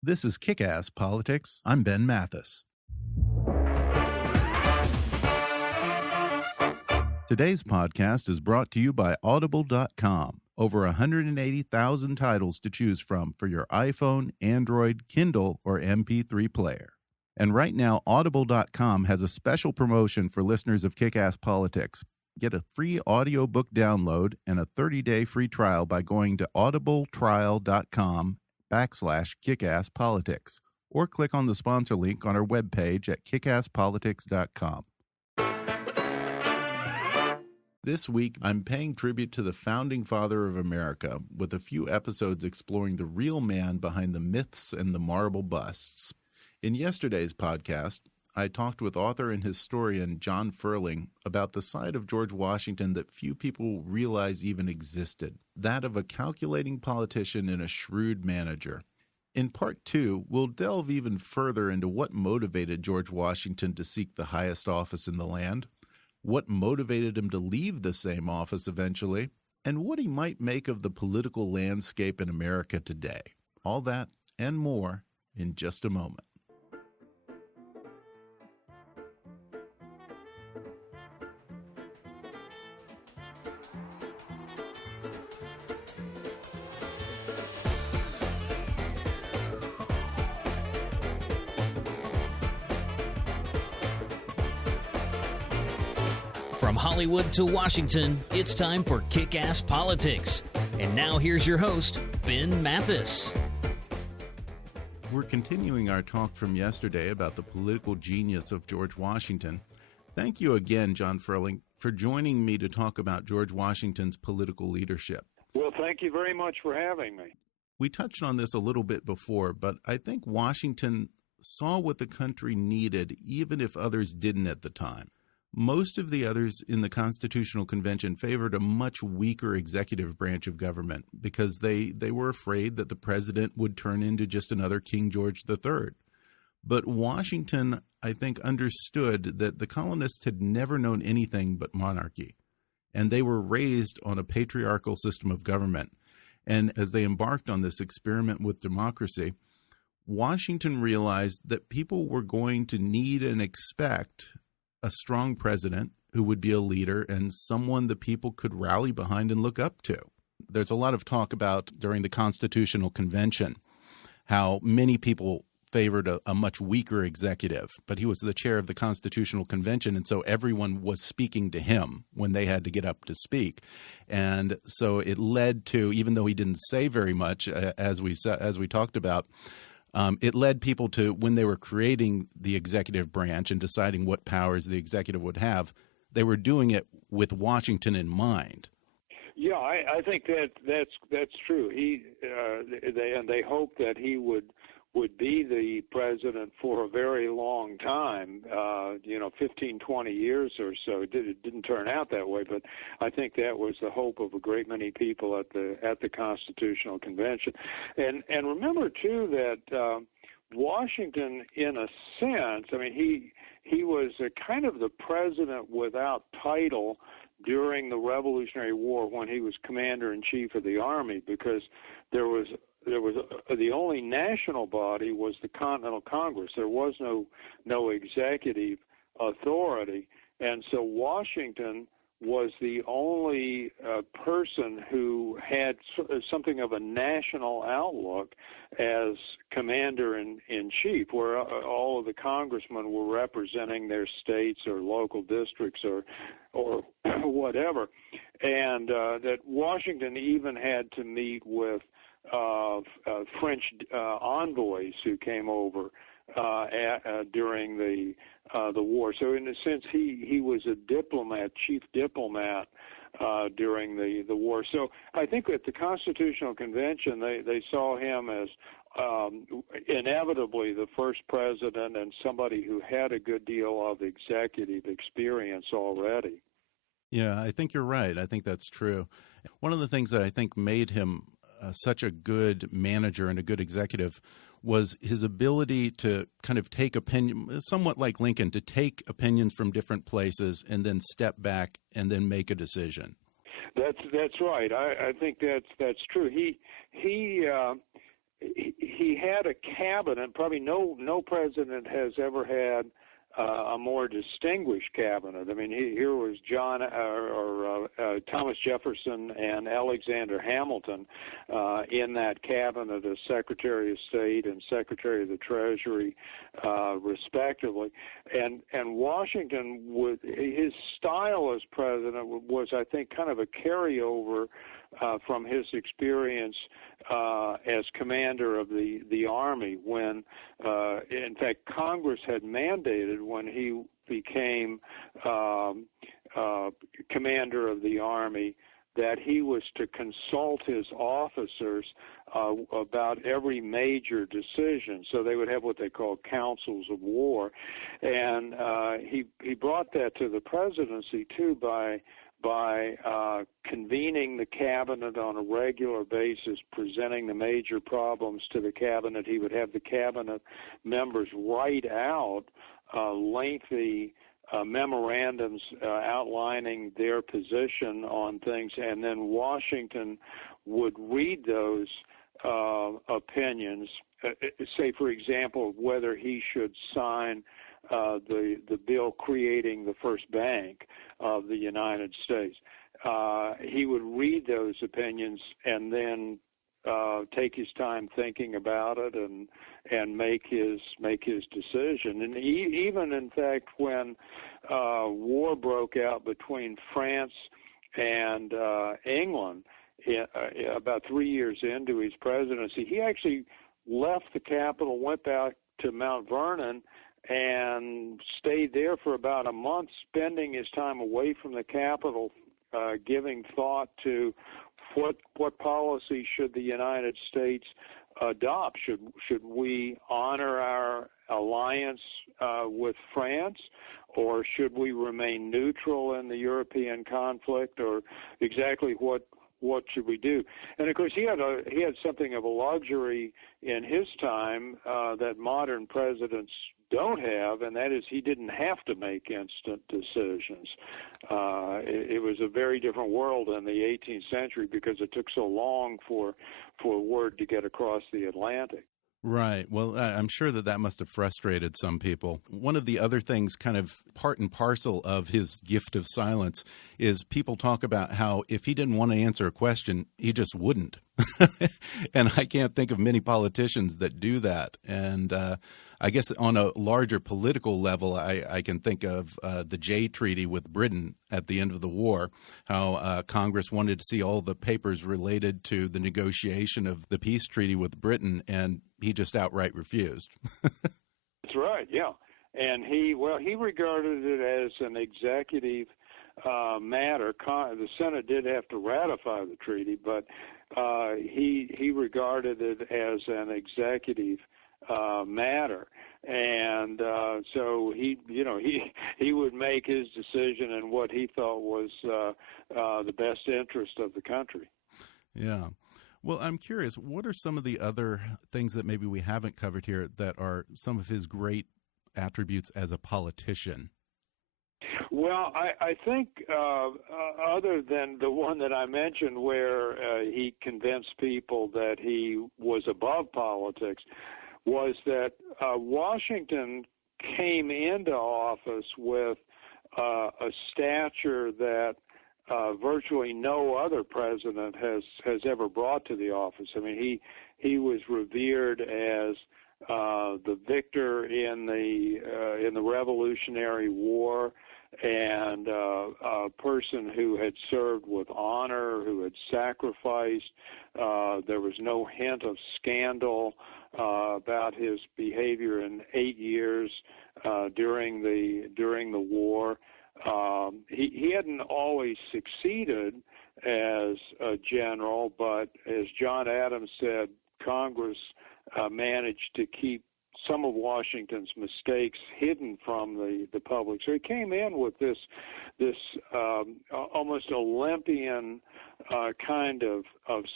This is Kick-Ass Politics. I'm Ben Mathis. Today's podcast is brought to you by Audible.com. Over 180,000 titles to choose from for your iPhone, Android, Kindle, or MP3 player. And right now, Audible.com has a special promotion for listeners of Kick-Ass Politics. Get a free audiobook download and a 30-day free trial by going to audibletrial.com/kickasspolitics or click on the sponsor link on our webpage at kickasspolitics.com. This week, I'm paying tribute to the founding father of America with a few episodes exploring the real man behind the myths and the marble busts. In yesterday's podcast, I talked with author and historian John Ferling about the side of George Washington that few people realize even existed, that of a calculating politician and a shrewd manager. In part two, we'll delve even further into what motivated George Washington to seek the highest office in the land, what motivated him to leave the same office eventually, and what he might make of the political landscape in America today. All that and more in just a moment. From Hollywood to Washington, it's time for Kick-Ass Politics. And now here's your host, Ben Mathis. We're continuing our talk from yesterday about the political genius of George Washington. Thank you again, John Ferling, for joining me to talk about George Washington's political leadership. Well, thank you very much for having me. We touched on this a little bit before, but I think Washington saw what the country needed, even if others didn't at the time. Most of the others in the Constitutional Convention favored a much weaker executive branch of government because they were afraid that the president would turn into just another King George III. But Washington, I think, understood that the colonists had never known anything but monarchy, and they were raised on a patriarchal system of government. And as they embarked on this experiment with democracy, Washington realized that people were going to need and expect a strong president who would be a leader and someone the people could rally behind and look up to. There's a lot of talk about during the Constitutional Convention how many people favored a much weaker executive, but he was the chair of the Constitutional Convention, and so everyone was speaking to him when they had to get up to speak. And so it led to, even though he didn't say very much, as we talked about, it led people to, when they were creating the executive branch and deciding what powers the executive would have, they were doing it with Washington in mind. Yeah, I think that's true. They hoped that he would be the president for a very long time, 15, 20 years or so. It didn't turn out that way, but I think that was the hope of a great many people at the Constitutional Convention. And remember too that Washington, in a sense, I mean, he was a kind of the president without title during the Revolutionary War when he was commander-in-chief of the Army, because there was the only national body was the Continental Congress. There was no executive authority, and so Washington was the only person who had something of a national outlook as commander-in-chief, where all of the congressmen were representing their states or local districts or whatever, and that Washington even had to meet with French envoys who came over during the war. So in a sense, he was a diplomat, chief diplomat during the war. So I think at the Constitutional Convention, they saw him as inevitably the first president and somebody who had a good deal of executive experience already. Yeah, I think you're right. I think that's true. One of the things that I think made him such a good manager and a good executive was his ability to kind of take opinion, somewhat like Lincoln, to take opinions from different places and then step back and then make a decision. That's right. I think that's true. He he had a cabinet. Probably no president has ever had a more distinguished cabinet. I mean, here was Thomas Jefferson and Alexander Hamilton in that cabinet as Secretary of State and Secretary of the Treasury, respectively. And Washington his style as president was, I think, kind of a carryover from his experience as commander of the Army when, in fact, Congress had mandated when he became commander of the Army that he was to consult his officers about every major decision. So they would have what they called councils of war. And he brought that to the presidency, too, by convening the cabinet on a regular basis, presenting the major problems to the cabinet. He would have the cabinet members write out lengthy memorandums outlining their position on things, and then Washington would read those opinions, say, for example, whether he should sign the bill creating the first bank of the United States. He would read those opinions and then take his time thinking about it and make his decision. And even, in fact, when war broke out between France and England, about 3 years into his presidency, he actually left the capital, went back to Mount Vernon, and stayed there for about a month, spending his time away from the capital, giving thought to what policy should the United States adopt. Should we honor our alliance with France, or should we remain neutral in the European conflict, or exactly what should we do? And of course, he had something of a luxury in his time that modern presidents don't have, and that is he didn't have to make instant decisions. It was a very different world in the 18th century because it took so long for word to get across the Atlantic. Right. Well, I'm sure that must have frustrated some people. One of the other things, kind of part and parcel of his gift of silence, is people talk about how if he didn't want to answer a question, he just wouldn't. And I can't think of many politicians that do that. And I guess on a larger political level, I can think of the Jay Treaty with Britain at the end of the war, how Congress wanted to see all the papers related to the negotiation of the peace treaty with Britain, and he just outright refused. That's right, yeah. And he regarded it as an executive matter. The Senate did have to ratify the treaty, but he regarded it as an executive matter, and so he would make his decision in what he thought was the best interest of the country. Yeah. Well, I'm curious, what are some of the other things that maybe we haven't covered here that are some of his great attributes as a politician? Well, I think other than the one that I mentioned where he convinced people that he was above politics, was that Washington came into office with a stature that virtually no other president has ever brought to the office. I mean, he was revered as the victor in the Revolutionary War, and a person who had served with honor, who had sacrificed. There was no hint of scandal about his behavior in 8 years during the war. He hadn't always succeeded as a general, but as John Adams said, Congress managed to keep some of Washington's mistakes hidden from the public. So he came in with this almost Olympian kind of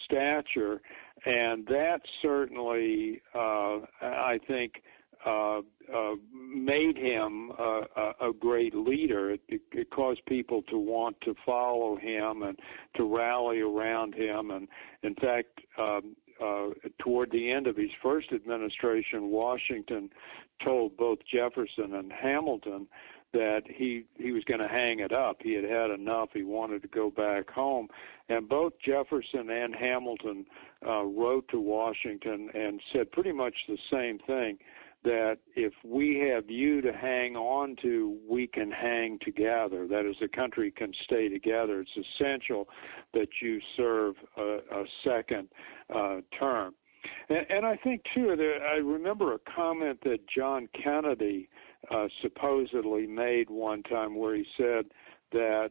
stature, and that certainly, I think, made him a great leader. It caused people to want to follow him and to rally around him. And in fact, toward the end of his first administration, Washington told both Jefferson and Hamilton that he was going to hang it up. He had had enough. He wanted to go back home. And both Jefferson and Hamilton wrote to Washington and said pretty much the same thing, that if we have you to hang on to, we can hang together. That is, the country can stay together. It's essential that you serve a second term. And I think, too, I remember a comment that John Kennedy supposedly made one time where he said that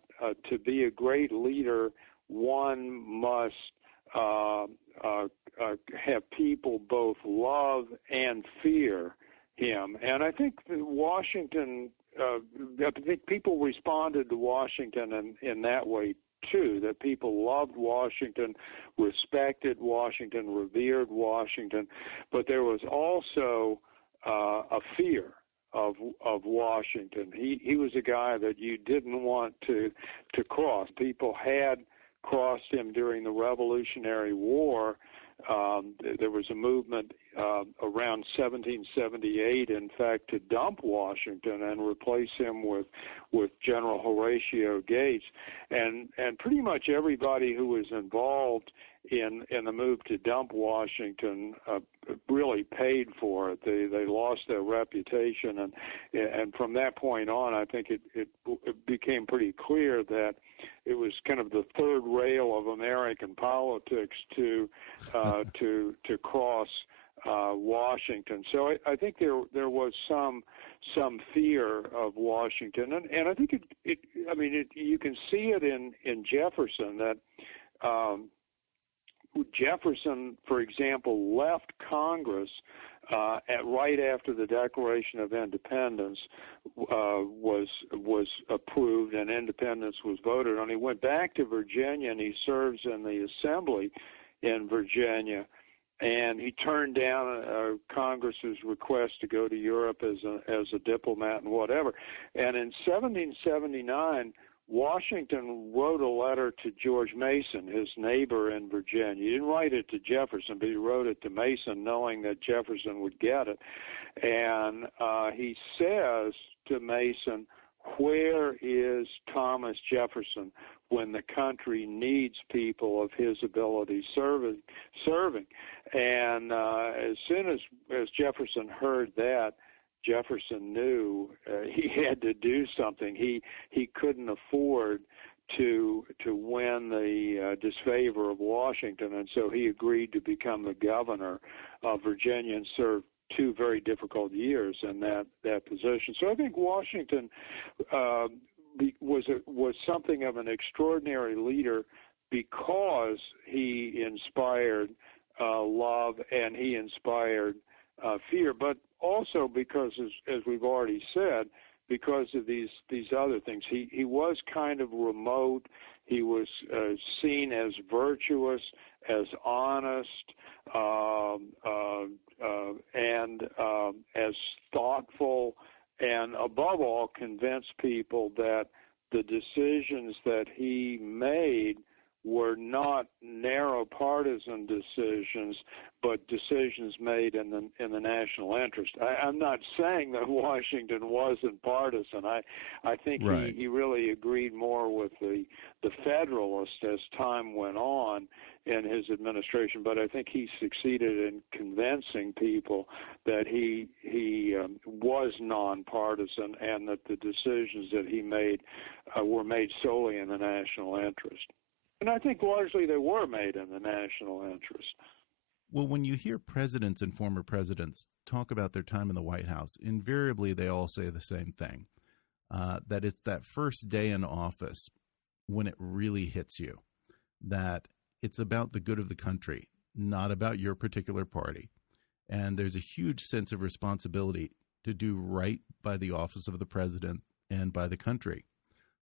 to be a great leader, one must have people both love and fear him. And I think Washington, I think people responded to Washington in that way too, that people loved Washington, respected Washington, revered Washington, but there was also a fear of Washington. He was a guy that you didn't want to cross. People had crossed him during the Revolutionary War. There was a movement around 1778, in fact, to dump Washington and replace him with General Horatio Gates, and pretty much everybody who was involved in the move to dump Washington really paid for it. They lost their reputation, and from that point on, I think it became pretty clear that it was kind of the third rail of American politics to cross Washington. So I think there was some fear of Washington, and I think you can see it in Jefferson that. Jefferson, for example, left Congress right after the Declaration of Independence was approved and independence was voted on. He went back to Virginia and he serves in the Assembly in Virginia, and he turned down Congress's request to go to Europe as a diplomat and whatever. And in 1779. Washington wrote a letter to George Mason, his neighbor in Virginia. He didn't write it to Jefferson, but he wrote it to Mason, knowing that Jefferson would get it. And he says to Mason, "Where is Thomas Jefferson when the country needs people of his ability serving?" And as soon as Jefferson heard that, Jefferson knew he had to do something. He couldn't afford to win the disfavor of Washington, and so he agreed to become the governor of Virginia and served 2 very difficult years in that position. So I think Washington was something of an extraordinary leader because he inspired love and he inspired fear, but also because, as we've already said, because of these other things. He was kind of remote. He was seen as virtuous, as honest, and as thoughtful, and above all, convinced people that the decisions that he made were not narrow partisan decisions, but decisions made in the national interest. I'm not saying that Washington wasn't partisan. I think right. he really agreed more with the Federalists as time went on in his administration, but I think he succeeded in convincing people that he was nonpartisan and that the decisions that he made were made solely in the national interest. And I think largely they were made in the national interest. Well, when you hear presidents and former presidents talk about their time in the White House, invariably they all say the same thing, that it's that first day in office when it really hits you, that it's about the good of the country, not about your particular party. And there's a huge sense of responsibility to do right by the office of the president and by the country.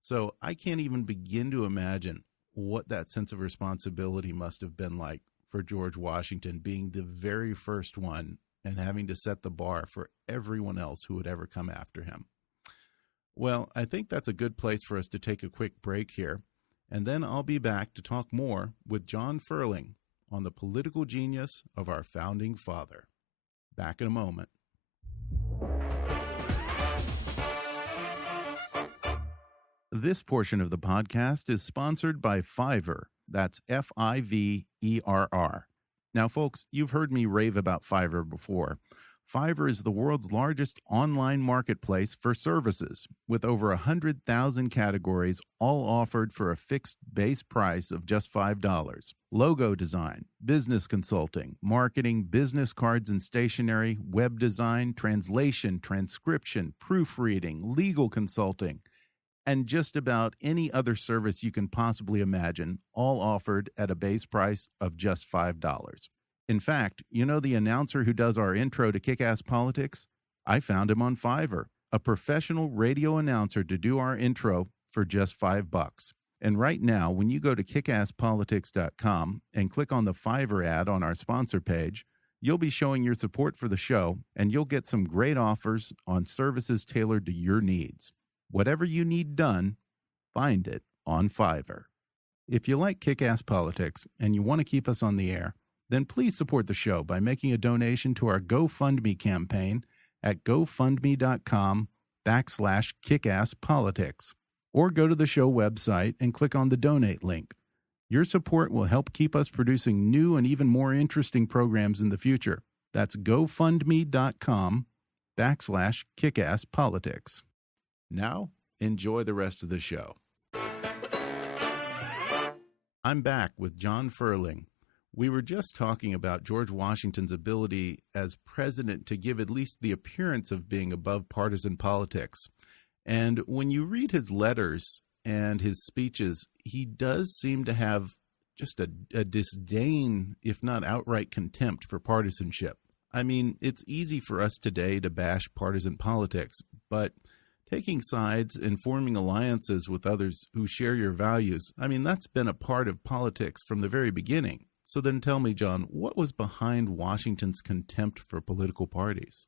So I can't even begin to imagine what that sense of responsibility must have been like for George Washington, being the very first one and having to set the bar for everyone else who would ever come after him. Well, I think that's a good place for us to take a quick break here, and then I'll be back to talk more with John Ferling on the political genius of our founding father. Back in a moment. This portion of the podcast is sponsored by Fiverr. That's Fiverr. Now, folks, you've heard me rave about Fiverr before. Fiverr is the world's largest online marketplace for services, with over 100,000 categories, all offered for a fixed base price of just $5. Logo design, business consulting, marketing, business cards and stationery, web design, translation, transcription, proofreading, legal consulting, and just about any other service you can possibly imagine, all offered at a base price of just $5. In fact, you know the announcer who does our intro to Kick-Ass Politics? I found him on Fiverr, a professional radio announcer to do our intro for just $5. And right now, when you go to kickasspolitics.com and click on the Fiverr ad on our sponsor page, you'll be showing your support for the show, and you'll get some great offers on services tailored to your needs. Whatever you need done, find it on Fiverr. If you like Kick-Ass Politics and you want to keep us on the air, then please support the show by making a donation to our GoFundMe campaign at gofundme.com/kickasspolitics, or go to the show website and click on the donate link. Your support will help keep us producing new and even more interesting programs in the future. That's gofundme.com/kickasspolitics. Now, enjoy the rest of the show. I'm back with John Ferling. We were just talking about George Washington's ability as president to give at least the appearance of being above partisan politics. And when you read his letters and his speeches, he does seem to have just a disdain, if not outright contempt, for partisanship. I mean, it's easy for us today to bash partisan politics, but taking sides and forming alliances with others who share your values, I mean, that's been a part of politics from the very beginning. So then tell me, John, what was behind Washington's contempt for political parties?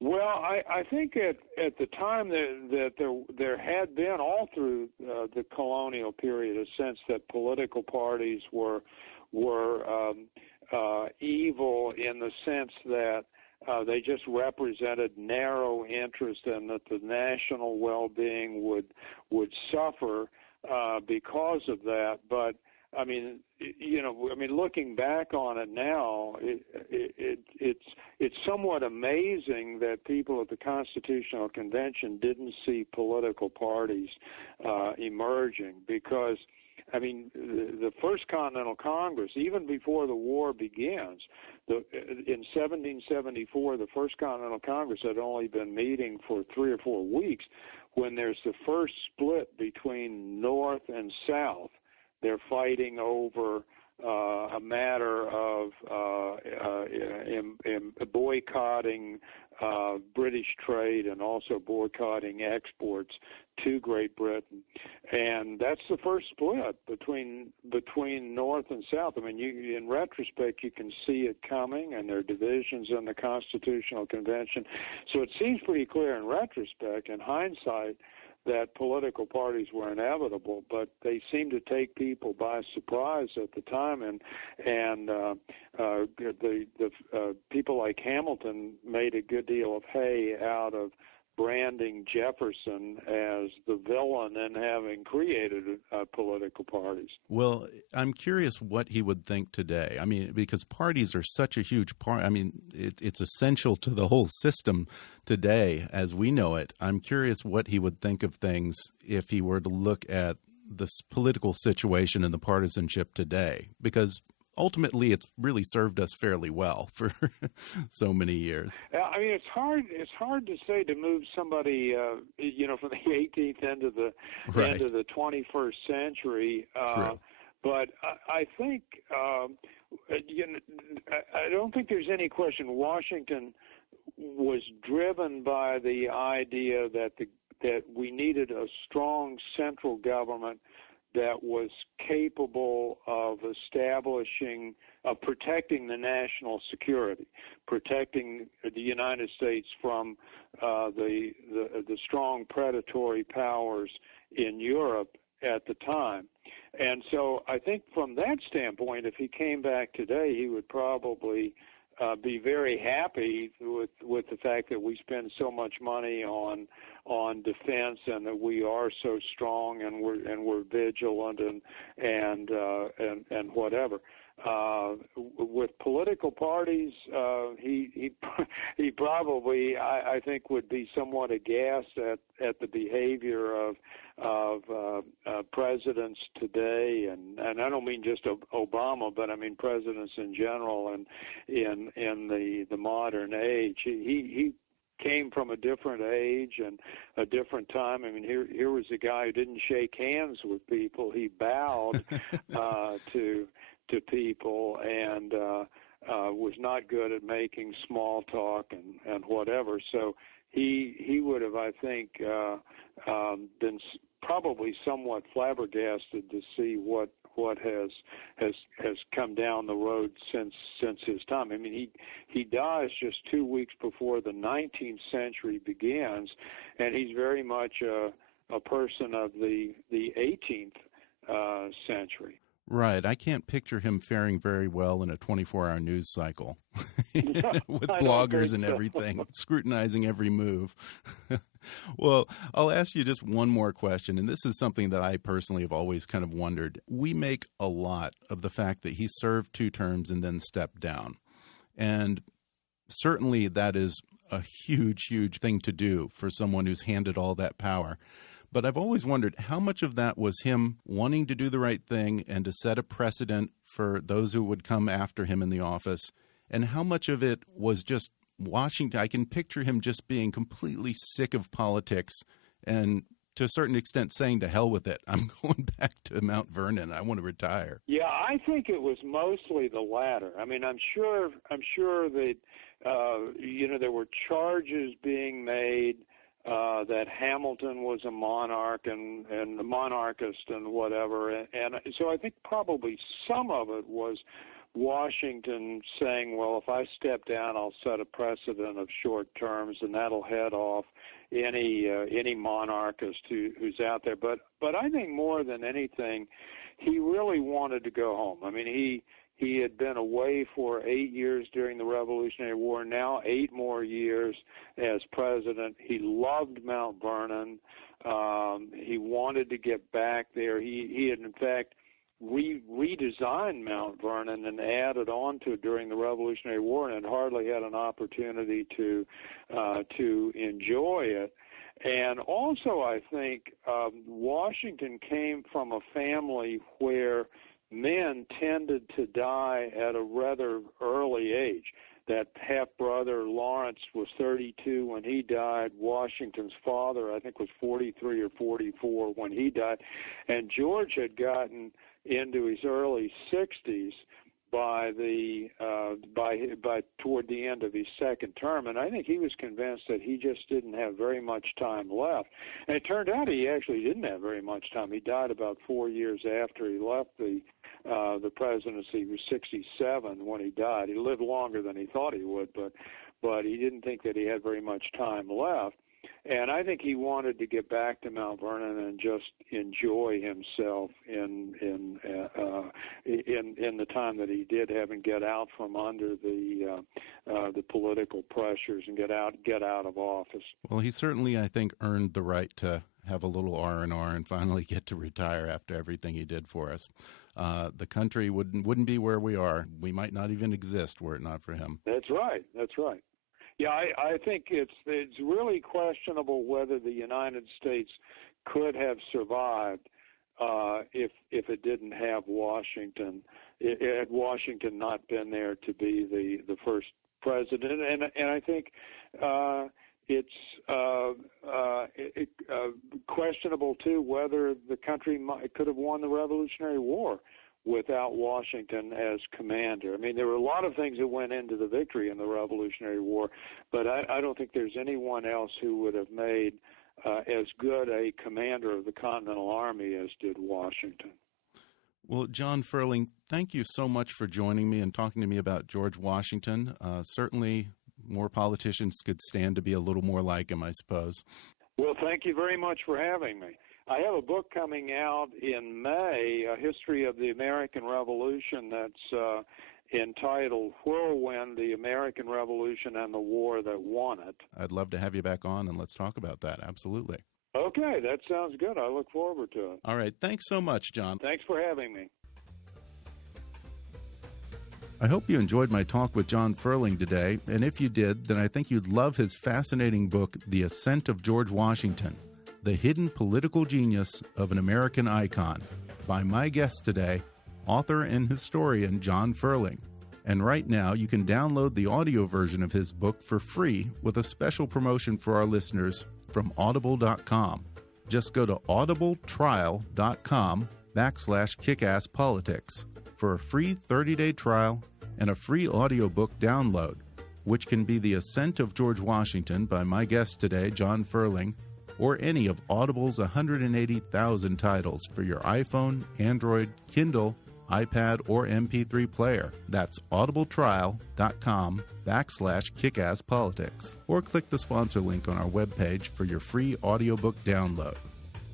Well, I think at the time that there had been all through the colonial period a sense that political parties were evil in the sense that they just represented narrow interest, and that the national well-being would suffer because of that. But I mean, looking back on it now, it's somewhat amazing that people at the Constitutional Convention didn't see political parties emerging, because, I mean, the First Continental Congress, even before the war begins, in 1774, the First Continental Congress had only been meeting for 3 or 4 weeks when there's the first split between North and South. They're fighting over a matter of boycotting British trade and also boycotting exports to Great Britain, and that's the first split between North and South. I mean, in retrospect, you can see it coming, and there are divisions in the Constitutional Convention. So it seems pretty clear in retrospect, in hindsight, that political parties were inevitable, but they seemed to take people by surprise at the time, and the people like Hamilton made a good deal of hay out of branding Jefferson as the villain and having created political parties. Well, I'm curious what he would think today. I mean, because parties are such a huge part. I mean, it's essential to the whole system today as we know it. I'm curious what he would think of things if he were to look at this political situation and the partisanship today, because ultimately it's really served us fairly well for so many years. I mean, it's hard to say to move somebody from the 18th into the 21st century. But I think I don't think there's any question Washington was driven by the idea that we needed a strong central government that was capable of protecting the national security, protecting the United States from the strong predatory powers in Europe at the time. And so I think from that standpoint, if he came back today, he would probably be very happy with the fact that we spend so much money on defense, and that we are so strong, and we're vigilant, and whatever. With political parties, he probably, I think, would be somewhat aghast at the behavior of presidents today, and I don't mean just Obama, but I mean presidents in general, and in the modern age. He came from a different age and a different time. I mean, here was a guy who didn't shake hands with people. He bowed to people, and was not good at making small talk and whatever. So he would have, I think, been probably somewhat flabbergasted to see what has come down the road since his time. I mean, he dies just 2 weeks before the 19th century begins, and he's very much a person of the 18th century. Right. I can't picture him faring very well in a 24-hour news cycle with bloggers and everything, scrutinizing every move. Well, I'll ask you just one more question, and this is something that I personally have always kind of wondered. We make a lot of the fact that he served 2 terms and then stepped down. And certainly that is a huge, huge thing to do for someone who's handed all that power. But I've always wondered how much of that was him wanting to do the right thing and to set a precedent for those who would come after him in the office, and how much of it was just Washington. I can picture him just being completely sick of politics and to a certain extent saying to hell with it. I'm going back to Mount Vernon. I want to retire. Yeah, I think it was mostly the latter. I mean, I'm sure that there were charges being made that Hamilton was a monarch and a monarchist and whatever, and so I think probably some of it was Washington saying, well, if I step down, I'll set a precedent of short terms, and that'll head off any monarchist who's out there. But I think more than anything, he really wanted to go home. I mean, he had been away for 8 years during the Revolutionary War, now 8 more years as president. He loved Mount Vernon. He wanted to get back there. He had, in fact, redesigned Mount Vernon and added on to it during the Revolutionary War, and had hardly had an opportunity to enjoy it. And also, I think Washington came from a family where men tended to die at a rather early age. That half-brother, Lawrence, was 32 when he died. Washington's father, I think, was 43 or 44 when he died. And George had gotten into his early 60s by toward the end of his second term, and I think he was convinced that he just didn't have very much time left. And it turned out he actually didn't have very much time. He died about 4 years after he left the presidency. He was 67 when he died. He lived longer than he thought he would, but he didn't think that he had very much time left. And I think he wanted to get back to Mount Vernon and just enjoy himself in the time that he did have, and get out from under the political pressures and get out of office. Well, he certainly, I think, earned the right to have a little R&R and finally get to retire after everything he did for us. The country wouldn't be where we are. We might not even exist were it not for him. That's right. Yeah, I think it's really questionable whether the United States could have survived if it didn't have Washington. Had Washington not been there to be the first president, and I think it's questionable too whether the country could have won the Revolutionary War without Washington as commander. I mean, there were a lot of things that went into the victory in the Revolutionary War, but I don't think there's anyone else who would have made as good a commander of the Continental Army as did Washington. Well, John Ferling, thank you so much for joining me and talking to me about George Washington. Certainly more politicians could stand to be a little more like him, I suppose. Well, thank you very much for having me. I have a book coming out in May, A History of the American Revolution, that's entitled Whirlwind, the American Revolution and the War That Won It. I'd love to have you back on, and let's talk about that. Absolutely. Okay, that sounds good. I look forward to it. All right. Thanks so much, John. Thanks for having me. I hope you enjoyed my talk with John Ferling today, and if you did, then I think you'd love his fascinating book, The Ascent of George Washington, The Hidden Political Genius of an American Icon, by my guest today, author and historian John Ferling. And right now, you can download the audio version of his book for free with a special promotion for our listeners from audible.com. Just go to audibletrial.com/kickasspolitics for a free 30-day trial and a free audiobook download, which can be The Ascent of George Washington by my guest today, John Ferling, or any of Audible's 180,000 titles for your iPhone, Android, Kindle, iPad, or MP3 player. That's audibletrial.com/kickasspolitics, or click the sponsor link on our webpage for your free audiobook download.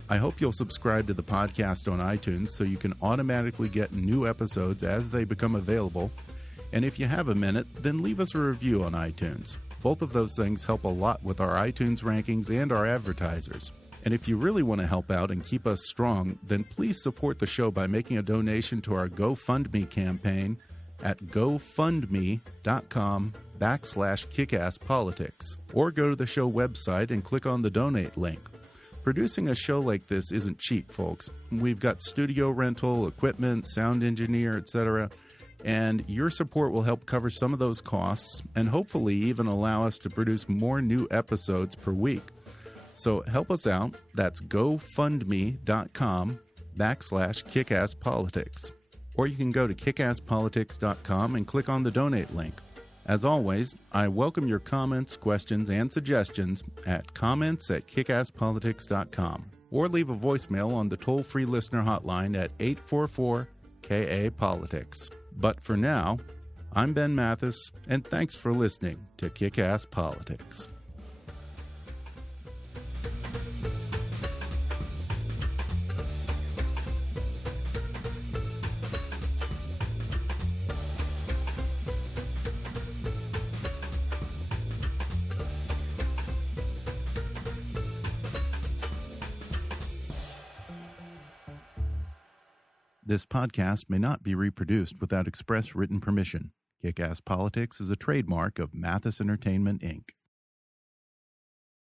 I hope you'll subscribe to the podcast on iTunes so you can automatically get new episodes as they become available. And if you have a minute, then leave us a review on iTunes. Both of those things help a lot with our iTunes rankings and our advertisers. And if you really want to help out and keep us strong, then please support the show by making a donation to our GoFundMe campaign at gofundme.com/kickasspolitics, or go to the show website and click on the donate link. Producing a show like this isn't cheap, folks. We've got studio rental, equipment, sound engineer, etc., and your support will help cover some of those costs and hopefully even allow us to produce more new episodes per week. So help us out. That's gofundme.com/kickasspolitics. Or you can go to kickasspolitics.com and click on the donate link. As always, I welcome your comments, questions, and suggestions at comments@kickasspolitics.com, or leave a voicemail on the toll-free listener hotline at 844-KA-POLITICS. But for now, I'm Ben Mathis, and thanks for listening to Kick-Ass Politics. This podcast may not be reproduced without express written permission. Kick-Ass Politics is a trademark of Mathis Entertainment, Inc.